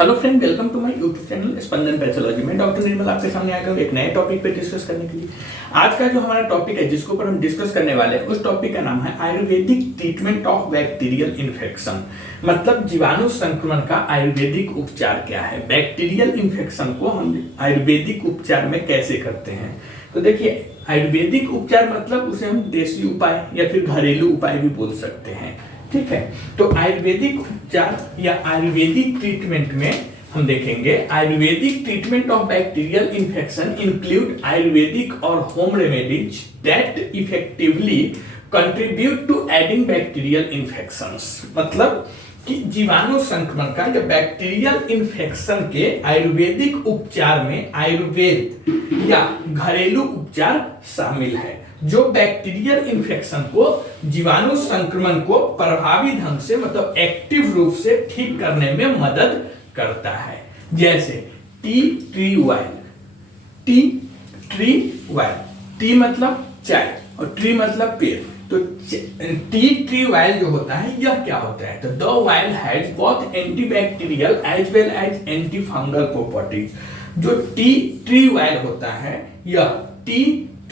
Hello friend, welcome to my YouTube channel Spandan pathology में। Doctor Nirmal आपके सामने आ गया हूं एक नए टॉपिक पे डिस्कस करने के लिए। आज का जो हमारा टॉपिक है जिसके ऊपर हम डिस्कस करने वाले हैं उस टॉपिक का नाम है Ayurvedic treatment of bacterial infection. मतलब जीवाणु संक्रमण का आयुर्वेदिक उपचार क्या है, बैक्टीरियल इन्फेक्शन को हम आयुर्वेदिक उपचार में कैसे करते हैं। तो देखिए, आयुर्वेदिक उपचार मतलब उसे हम देसी उपाय या फिर घरेलू उपाय भी बोल सकते हैं, ठीक है। तो आयुर्वेदिक उपचार या आयुर्वेदिक ट्रीटमेंट में हम देखेंगे Ayurvedic treatment of bacterial infection include Ayurvedic और home remedies that effectively contribute to aiding bacterial infections. मतलब कि जीवाणु संक्रमण का या बैक्टीरियल इन्फेक्शन के आयुर्वेदिक उपचार में आयुर्वेद या घरेलू उपचार शामिल है जो बैक्टीरियल इन्फेक्शन को, जीवाणु संक्रमण को प्रभावी ढंग से मतलब एक्टिव रूप से ठीक करने में मदद करता है। जैसे T tree oil, T tree oil, T मतलब चाय और ट्री मतलब पेड़। तो टी ट्री ऑयल जो होता है यह क्या होता है, तो the oil has both antibacterial as well as anti fungal properties. जो टी ट्री ऑयल होता है, यह टी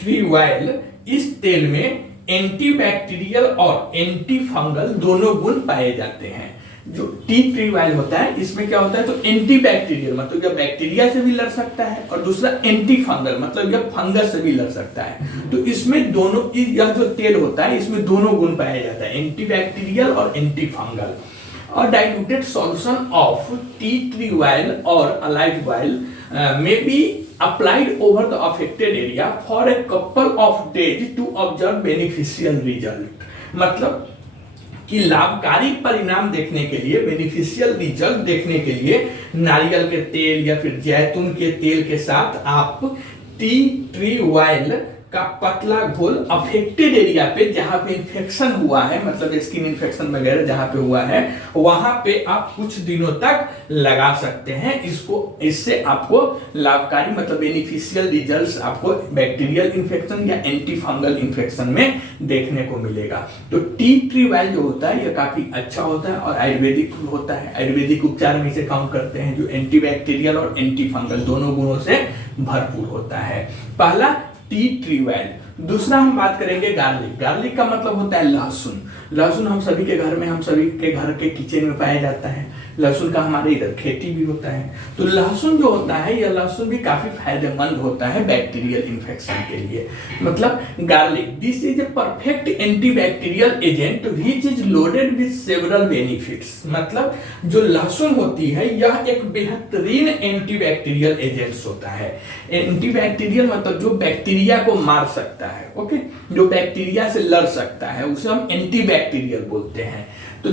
ट्री ऑयल, इस तेल में एंटीबैक्टीरियल और एंटी फंगल दोनों गुण पाए जाते हैं। जो टी ट्री ऑयल होता है इसमें क्या होता है, तो एंटीबैक्टीरियल मतलब यह बैक्टीरिया से भी लड़ सकता है और दूसरा एंटी फंगल मतलब यह फंगस से भी लड़ सकता है। तो इसमें दोनों, यह जो तेल होता है इसमें दोनों गुण पाया जाता है, एंटीबैक्टीरियल और एंटी फंगल। और diluted solution of tea tree oil और olive oil may be applied over the affected area for a couple of days to observe beneficial result। मतलब कि लाभकारी परिणाम देखने के लिए, बेनिफिशियल रिजल्ट देखने के लिए नारियल के तेल या फिर जैतून के तेल के साथ आप टी ट्री ऑयल का पतला घोल अफेक्टेड एरिया पे जहां पे इंफेक्शन हुआ है, मतलब स्किन इंफेक्शन वगैरह जहां पे हुआ है वहां पे आप कुछ दिनों तक लगा सकते हैं। इससे आपको लाभकारी मतलब बेनिफिशियल रिजल्ट्स आपको बैक्टीरियल इंफेक्शन या एंटी फंगल इंफेक्शन में देखने को मिलेगा। तो टी ट्री ऑयल जो होता है यह काफी अच्छा होता है और आयुर्वेदिक होता है। आयुर्वेदिक उपचार में इसे काउंट करते हैं जो एंटीबैक्टीरियल और एंटी फंगल दोनों गुणों से भरपूर होता है। पहला टी ट्री ऑयल। दूसरा हम बात करेंगे गार्लिक। गार्लिक का मतलब होता है लहसुन। लहसुन हम सभी के घर में, हम सभी के घर के किचन में पाया जाता है। लहसुन का हमारे इधर खेती भी होता है। तो लहसुन जो होता है यह लहसुन भी काफी फायदेमंद होता है बैक्टीरियल इन्फेक्शन के लिए। मतलब garlic, this is a perfect antibacterial agent which is loaded with several benefits. मतलब जो लहसुन होती है यह एक बेहतरीन एंटीबैक्टीरियल एजेंट्स होता है। एंटीबैक्टीरियल मतलब जो बैक्टीरिया को मार सकता है, ओके, जो बैक्टीरिया से लड़ सकता है उसे हम एंटीबैक्टीरियल बोलते हैं। तो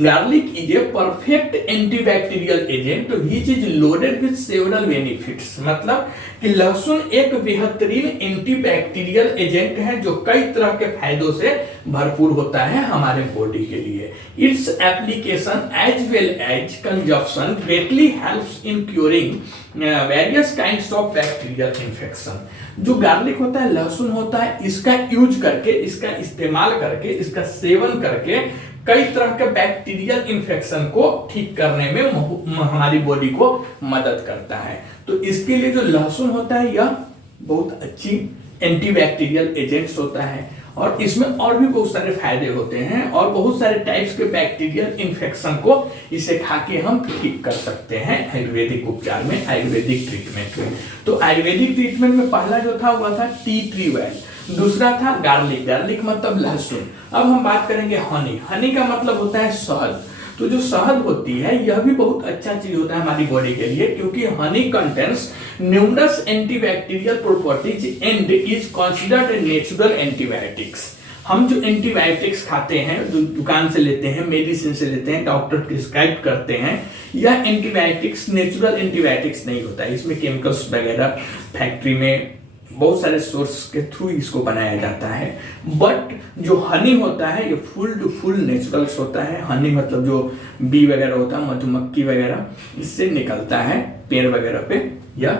garlic is a perfect antibacterial agent which is loaded with several benefits. मतलब कि लहसुन एक बेहतरीन एंटीबैक्टीरियल एजेंट है जो कई तरह के फायदों से भरपूर होता है हमारे बॉडी के लिए। Its application as well as consumption greatly helps in curing various kinds of bacterial infection. जो गार्लिक होता है, लहसुन होता है, इसका यूज करके, इसका इस्तेमाल करके, इसका सेवन करके कई तरह के बैक्टीरियल इन्फेक्शन को ठीक करने में हमारी बॉडी को मदद करता है। तो इसके लिए जो लहसुन होता है यह बहुत अच्छी एंटीबैक्टीरियल एजेंट्स होता है और इसमें और भी बहुत सारे फायदे होते हैं और बहुत सारे टाइप्स के बैक्टीरियल इन्फेक्शन को इसे खा के हम ठीक कर सकते हैं आयुर्वेदिक उपचार में, आयुर्वेदिक ट्रीटमेंट में। तो आयुर्वेदिक ट्रीटमेंट में पहला जो था वह था टी ट्री ऑयल, दूसरा था गार्लिक। गार्लिक मतलब लहसुन। अब हम बात करेंगे हनी। हनी का मतलब होता है शहद। तो जो शहद होती है यह भी बहुत अच्छा चीज होता है हमारी बॉडी के लिए क्योंकि Honey contains numerous antibacterial properties and is considered a natural antibiotics. हम जो एंटीबायोटिक्स खाते हैं, जो दुकान से लेते हैं, मेडिसिन से लेते हैं, डॉक्टर प्रिस्क्राइब करते हैं, यह एंटीबायोटिक्स नेचुरल एंटीबायोटिक्स नहीं होता है। इसमें केमिकल्स वगैरह फैक्ट्री में बहुत सारे सोर्स के थ्रू इसको बनाया जाता है। बट जो हनी होता है ये फुल टू फुल नेचुरल्स होता है। हनी मतलब जो बी वगैरह होता है, मधुमक्खी वगैरह, इससे निकलता है पेड़ वगैरह पे, या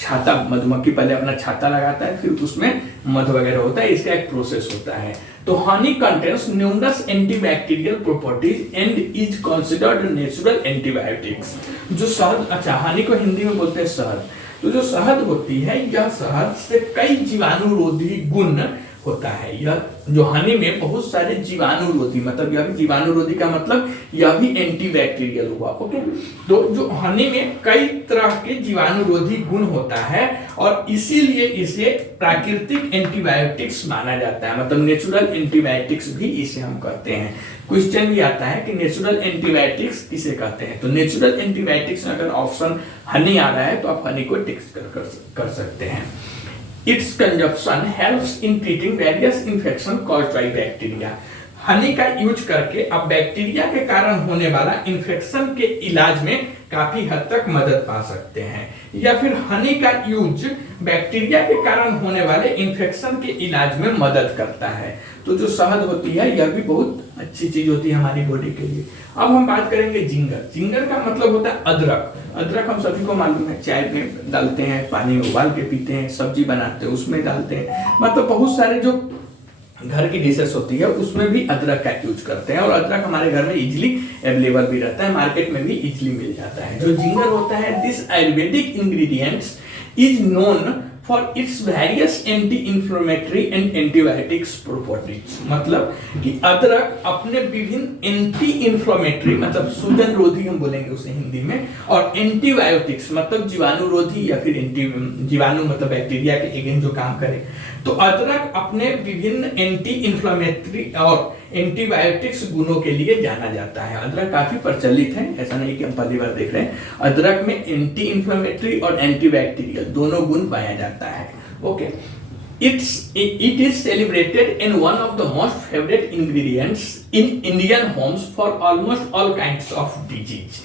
छाता, मधुमक्खी पहले अपना छाता लगाता है, फिर उसमें मध वगैरह होता है, इसका एक प्रोसेस होता है। तो Honey contains numerous antibacterial properties and is considered natural antibiotics. जो शहद, अच्छा हनी को हिंदी में बोलते हैं शहद, तो जो शहद होती है यह शहद से कई जीवाणुरोधी गुण होता है। यह जो हनी में बहुत सारे जीवाणुरोधी, मतलब यह भी जीवाणुरोधी का मतलब यह भी एंटीबैक्टीरियल हुआ। ओके, तो जो हनी में कई तरह के जीवाणुरोधी गुण होता है और इसीलिए इसे प्राकृतिक एंटीबायोटिक्स माना जाता है, मतलब नेचुरल एंटीबायोटिक्स भी इसे हम कहते हैं। क्वेश्चन भी आता है कि नेचुरल एंटीबायोटिक्स किसे कहते हैं, तो नेचुरल एंटीबायोटिक्स में अगर ऑप्शन हनी आ रहा है तो आप हनी को टिक कर सकते हैं। Its consumption helps in treating various infection caused by bacteria। Honey का यूज करके आप बैक्टीरिया के कारण होने वाला इन्फेक्शन के इलाज में काफी हद तक मदद पा सकते हैं, या फिर हनी का यूज बैक्टीरिया के कारण होने वाले इन्फेक्शन के इलाज में मदद करता है। तो जो शहद होती है यह भी बहुत अच्छी चीज होती है हमारी बॉडी के लिए। अब हम बात करेंगे जिंगर। जिंगर का मतलब होता है अदरक। अदरक हम सभी को मालूम है, चाय में डालते हैं, पानी में उबाल के पीते हैं, सब्जी बनाते हैं उसमें डालते हैं, मतलब बहुत सारे जो घर की डिशेस होती है उसमें भी अदरक का यूज करते हैं और अदरक हमारे घर में इजीली अवेलेबल भी रहता है, मार्केट में भी इजीली मिल जाता है। जो जिंगर होता है, this Ayurvedic ingredients is known for its various anti inflammatory and antibiotics properties. मतलब कि अदरक अपने विभिन्न एंटी इंफ्लेमेटरी, मतलब सूजन रोधी हम बोलेंगे उसे हिंदी में, और एंटीबायोटिक्स मतलब जीवाणु रोधी या फिर जीवाणु मतलब बैक्टीरिया के अगेंस्ट जो काम करे, तो अदरक अपने विभिन्न एंटी इंफ्लेमेटरी और एंटीबायोटिक्स गुणों के लिए जाना जाता है। अदरक काफी प्रचलित है, ऐसा नहीं कि हम पहली बार देख रहे हैं। अदरक में एंटी इंफ्लेमेटरी और एंटीबैक्टीरियल दोनों गुण पाया जाता है। Okay, it is celebrated in one of the most favorite ingredients in Indian homes for almost all kinds of disease।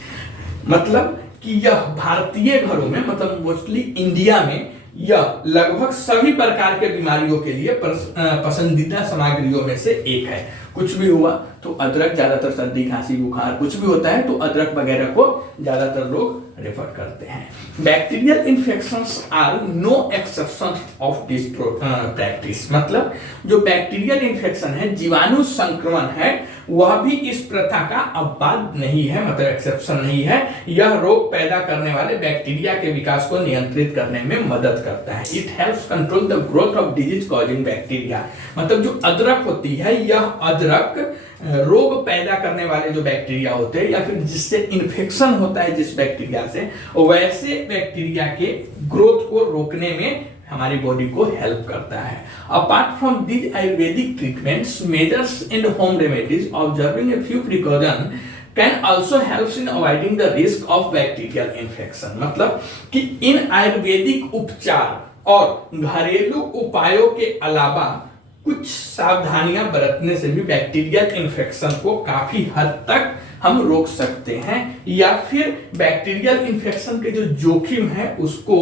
मतलब कि यह भारतीय घरों में, मतलब मोस्टली इंडिया में, यह लगभग सभी प्रकार के बीमारियों के लिए पसंदीदा सामग्रियों में से एक है। कुछ भी हुआ तो अदरक, ज्यादातर सर्दी खांसी बुखार कुछ भी होता है तो अदरक वगैरह को ज्यादातर लोग रेफर करते हैं। Bacterial infections are no exception of this practice. मतलब जो बैक्टीरियल इन्फेक्शन है, जीवाणु संक्रमण है, वह भी इस प्रथा का अपवाद नहीं है, मतलब एक्सेप्शन नहीं है। यह रोग पैदा करने वाले बैक्टीरिया के विकास को नियंत्रित करने में मदद करता है। It helps control the growth of disease causing bacteria. मतलब जो अदरक होती है, यह अदरक रोग पैदा करने वाले जो बैक्टीरिया होते हैं या फिर जिससे इन्फेक्शन होता है जिस बैक्टीरिया से, वैसे बैक्टीरिया के ग्रोथ को रोकने में हमारी बॉडी को हेल्प करता है। Apart from these Ayurvedic treatments, measures and home remedies, observing a few precaution can also help in avoiding the risk of bacterial infection. मतलब कि इन आयुर्वेदिक उपचार और घरेलू उपायों के अलावा कुछ सावधानियां बरतने से भी बैक्टीरियल इन्फेक्शन को काफी हद तक हम रोक सकते हैं, या फिर बैक्टीरियल इन्फेक्शन के जो जोखिम है उसको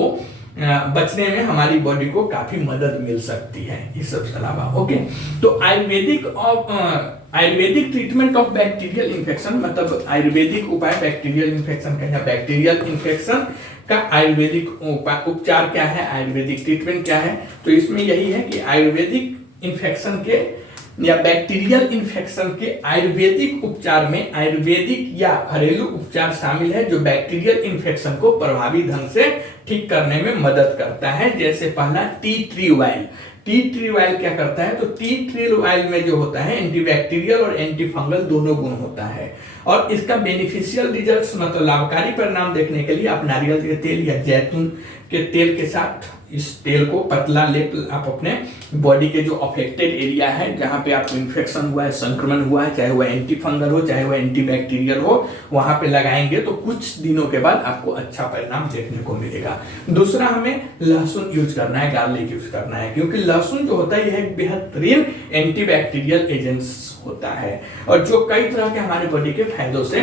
बचने में हमारी बॉडी को काफी मदद मिल सकती है इस सब के अलावा। ओके, तो Ayurvedic treatment of bacterial infection, मतलब आयुर्वेदिक उपाय बैक्टीरियल इन्फेक्शन का, या बैक्टीरियल इन्फेक्शन का आयुर्वेदिक उपचार क्या है, आयुर्वेदिक ट्रीटमेंट क्या है। तो इसमें यही है कि आयुर्वेदिक इन्फेक्शन के या बैक्टीरियल इन्फेक्शन के आयुर्वेदिक उपचार में आयुर्वेदिक या घरेलू उपचार शामिल है जो बैक्टीरियल इन्फेक्शन को प्रभावी ढंग से ठीक करने में मदद करता है। जैसे पहला T tree oil. T tree oil क्या करता है, तो टी ट्री ऑयल में जो होता है एंटीबैक्टीरियल और एंटी फंगल दोनों गुण होता है, और इसका बेनिफिशियल रिजल्ट्स, मतलब लाभकारी परिणाम देखने के लिए आप नारियल के तेल या जैतून के तेल के साथ इस तेल को पतला लेप आप अपने बॉडी के जो अफेक्टेड एरिया है जहां पे आपको इन्फेक्शन हुआ है, संक्रमण हुआ है, चाहे वो एंटी फंगल हो चाहे वो एंटीबैक्टीरियल हो, वहां पे लगाएंगे तो कुछ दिनों के बाद आपको अच्छा परिणाम देखने को मिलेगा। दूसरा, हमें लहसुन यूज करना है, गार्लिक यूज करना है, क्योंकि लहसुन जो होता है यह एक बेहतरीन एंटीबैक्टीरियल एजेंट्स होता है और जो कई तरह के हमारे बॉडी के फायदों से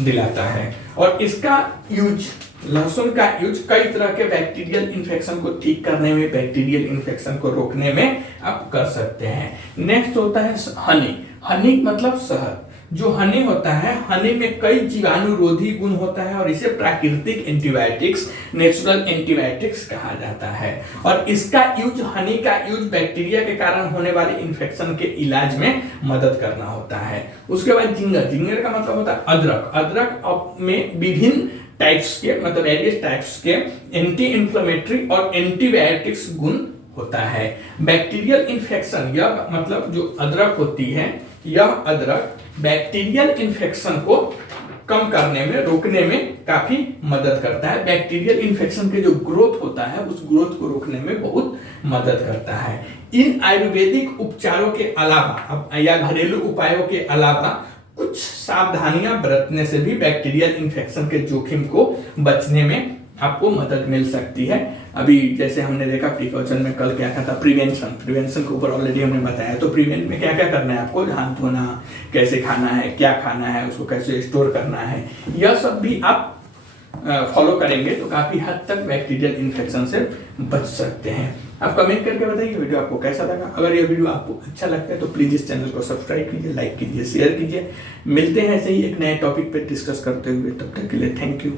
दिलाता है। और इसका यूज, लहसुन का यूज कई तरह के बैक्टीरियल इन्फेक्शन को ठीक करने में, बैक्टीरियल इन्फेक्शन को रोकने में आप कर सकते हैं। नेक्स्ट होता है हनी। हनी मतलब शहद। जो हनी होता है, हनी में कई जीवाणुरोधी गुण होता है और इसे प्राकृतिक एंटीबायोटिक्स, नेचुरल एंटीबायोटिक्स कहा जाता है। और इसका यूज, हनी का यूज बैक्टीरिया के कारण होने वाले इन्फेक्शन के इलाज में मदद करना होता है। उसके बाद जिंगर, जिंगर का मतलब होता है अदरक। अदरक में विभिन्न टाइप्स के, मतलब वेरियस टाइप्स के एंटी इंफ्लेमेटरी और एंटीबायोटिक्स गुण होता है। बैक्टीरियल इन्फेक्शन, यह मतलब जो अदरक होती है, यह अदरक बैक्टीरियल इन्फेक्शन को कम करने में, रोकने में काफी मदद करता है। बैक्टीरियल इन्फेक्शन के जो ग्रोथ होता है उस ग्रोथ को रोकने में बहुत मदद करता है। इन आयुर्वेदिक उपचारों के अलावा या घरेलू उपायों के अलावा कुछ सावधानियां बरतने से भी बैक्टीरियल इन्फेक्शन के जोखिम को बचने में आपको मदद मिल सकती है। अभी जैसे हमने देखा प्रिकॉशन में कल क्या था, प्रिवेंशन। प्रिवेंशन के ऊपर ऑलरेडी हमने बताया। तो प्रिवेंट में क्या क्या करना है आपको, हाथ धोना, कैसे खाना है, क्या खाना है, उसको कैसे स्टोर करना है, यह सब भी आप फॉलो करेंगे तो काफी हद तक बैक्टीरियल इन्फेक्शन से बच सकते हैं। आप कमेंट करके बताइए वीडियो आपको कैसा लगा। अगर यह वीडियो आपको अच्छा लगता है तो प्लीज इस चैनल को सब्सक्राइब कीजिए, लाइक कीजिए, शेयर कीजिए। मिलते हैं ऐसे ही एक नए टॉपिक पे डिस्कस करते हुए, तब तक के लिए थैंक यू।